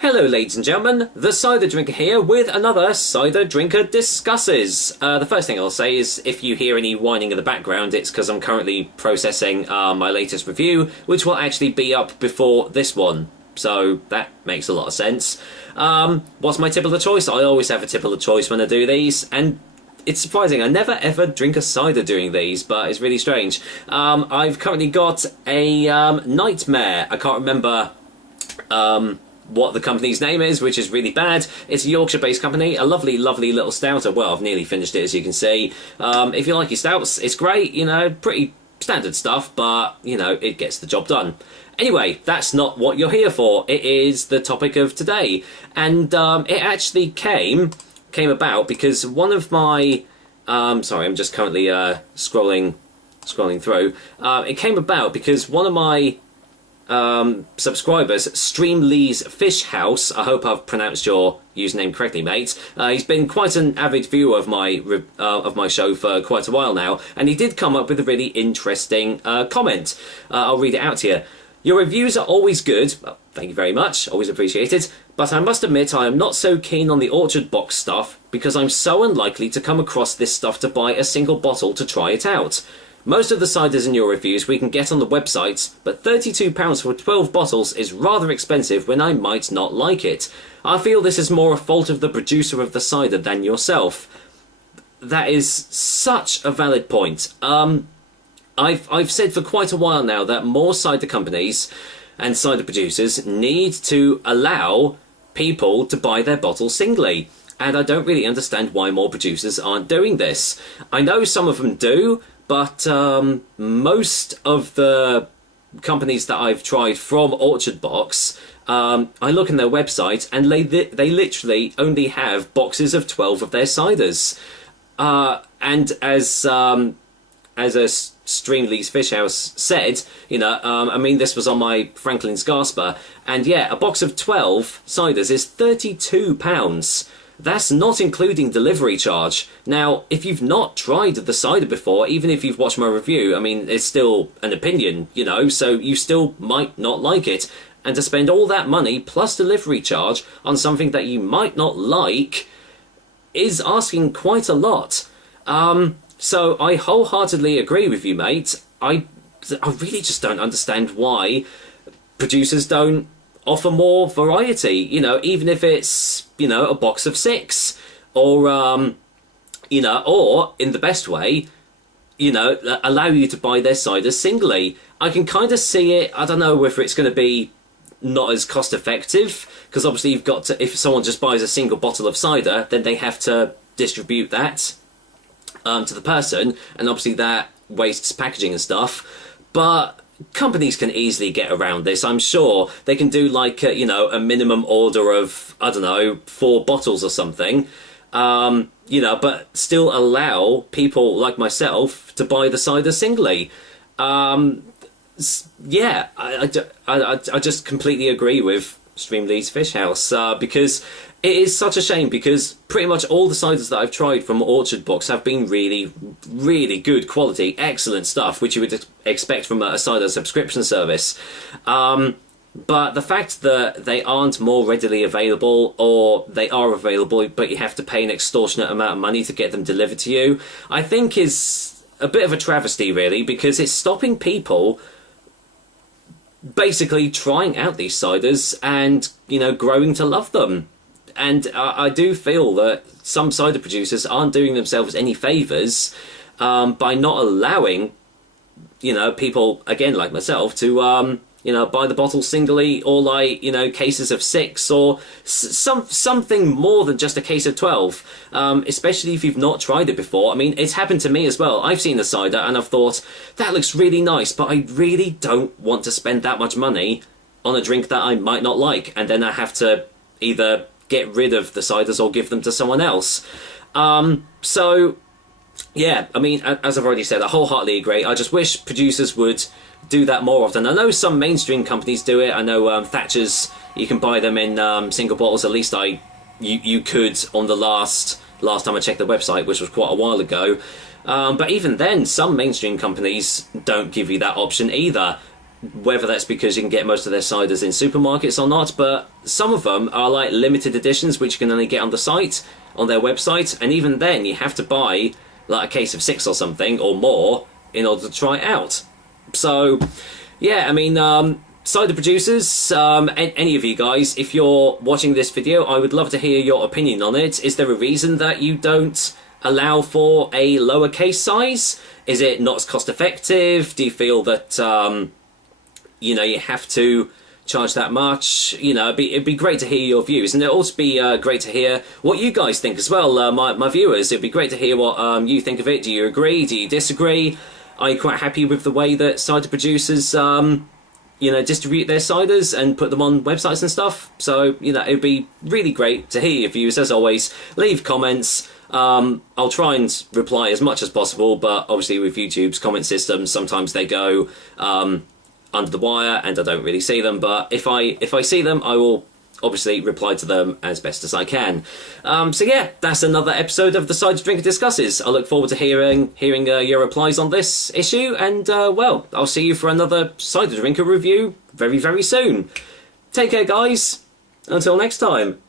Hello ladies and gentlemen, the Cider Drinker here with another Cider Drinker Discusses. The first thing I'll say is if you hear any whining in the background, it's because I'm currently processing my latest review, which will actually be up before this one. So that makes a lot of sense. What's my tip of the choice? I always have a tip of the choice when I do these, and it's surprising, I never ever drink a cider doing these, but it's really strange. I've currently got a Nightmare. I can't remember what the company's name is, which is really bad. It's a Yorkshire-based company, a lovely, lovely little stout. Well, I've nearly finished it, as you can see. If you like your stouts, it's great, you know, pretty standard stuff, but, you know, it gets the job done. Anyway, that's not what you're here for. It is the topic of today. And it actually came about because one of my... sorry, I'm just currently scrolling through. It came about because one of my subscribers, Streamleazefishhouse, I hope I've pronounced your username correctly, mate. He's been quite an avid viewer of my show for quite a while now, and he did come up with a really interesting comment. I'll read it out to you. Your reviews are always good. Well, thank you very much, always appreciated. But I must admit I am not so keen on the Orchard box stuff because I'm so unlikely to come across this stuff to buy a single bottle to try it out. Most of the ciders in your reviews we can get on the websites, but £32 for 12 bottles is rather expensive when I might not like it. I feel this is more a fault of the producer of the cider than yourself. That is such a valid point. I've said for quite a while now that more cider companies and cider producers need to allow people to buy their bottles singly. And I don't really understand why more producers aren't doing this. I know some of them do, but most of the companies that I've tried from Orchard Box, I look in their website and they literally only have boxes of 12 of their ciders. And as a Streamleazefishhouse said, you know, I mean, this was on my Franklin's Gasper, and yeah, a box of 12 ciders is £32. That's not including delivery charge. Now, if you've not tried the cider before, even if you've watched my review, I mean, it's still an opinion, you know, so you still might not like it. And to spend all that money plus delivery charge on something that you might not like is asking quite a lot. So I wholeheartedly agree with you, mate. I really just don't understand why producers don't offer more variety, you know, even if it's, you know, a box of 6 or, you know, or in the best way, you know, allow you to buy their cider singly. I can kind of see it. I don't know whether it's going to be not as cost effective because obviously you've got to, if someone just buys a single bottle of cider, then they have to distribute that to the person, and obviously that wastes packaging and stuff. But companies can easily get around this. I'm sure they can do like you know, a minimum order of, I don't know, 4 bottles or something, you know, but still allow people like myself to buy the cider singly. Yeah, I just completely agree with Streamleazefishhouse because it is such a shame, because pretty much all the ciders that I've tried from Orchard Box have been really, really good quality, excellent stuff, which you would expect from a cider subscription service. But the fact that they aren't more readily available, or they are available but you have to pay an extortionate amount of money to get them delivered to you, I think is a bit of a travesty, really, because it's stopping people basically trying out these ciders and, you know, growing to love them. And I do feel that some cider producers aren't doing themselves any favours by not allowing, you know, people, again, like myself, to, you know, buy the bottle singly, or like, you know, cases of 6, or something more than just a case of 12, especially if you've not tried it before. I mean, it's happened to me as well. I've seen the cider and I've thought, that looks really nice, but I really don't want to spend that much money on a drink that I might not like, and then I have to either get rid of the ciders or give them to someone else. So, yeah, I mean, as I've already said, I wholeheartedly agree. I just wish producers would do that more often. I know some mainstream companies do it. I know Thatcher's, you can buy them in single bottles. At least you could on the last time I checked the website, which was quite a while ago. But even then, some mainstream companies don't give you that option either. whether that's because you can get most of their ciders in supermarkets or not, but some of them are like limited editions which you can only get on the site, on their website, and even then you have to buy like a case of 6 or something or more in order to try it out. So yeah, I mean, cider producers, any of you guys, if you're watching this video, I would love to hear your opinion on it. Is there a reason that you don't allow for a lower case size? Is it not as cost effective? Do you feel that you know, you have to charge that much? You know, it'd be great to hear your views, and it'd also be great to hear what you guys think as well, my viewers. It'd be great to hear what you think of it. Do you agree? Do you disagree? Are you quite happy with the way that cider producers, you know, distribute their ciders and put them on websites and stuff? So, you know, it'd be really great to hear your views. As always, leave comments. I'll try and reply as much as possible, but obviously with YouTube's comment system, sometimes they go under the wire and I don't really see them, but if I see them, I will obviously reply to them as best as I can. So yeah, that's another episode of the Cider Drinker Discusses. I look forward to hearing your replies on this issue, and well, I'll see you for another Cider Drinker review very, very soon. Take care, guys. Until next time.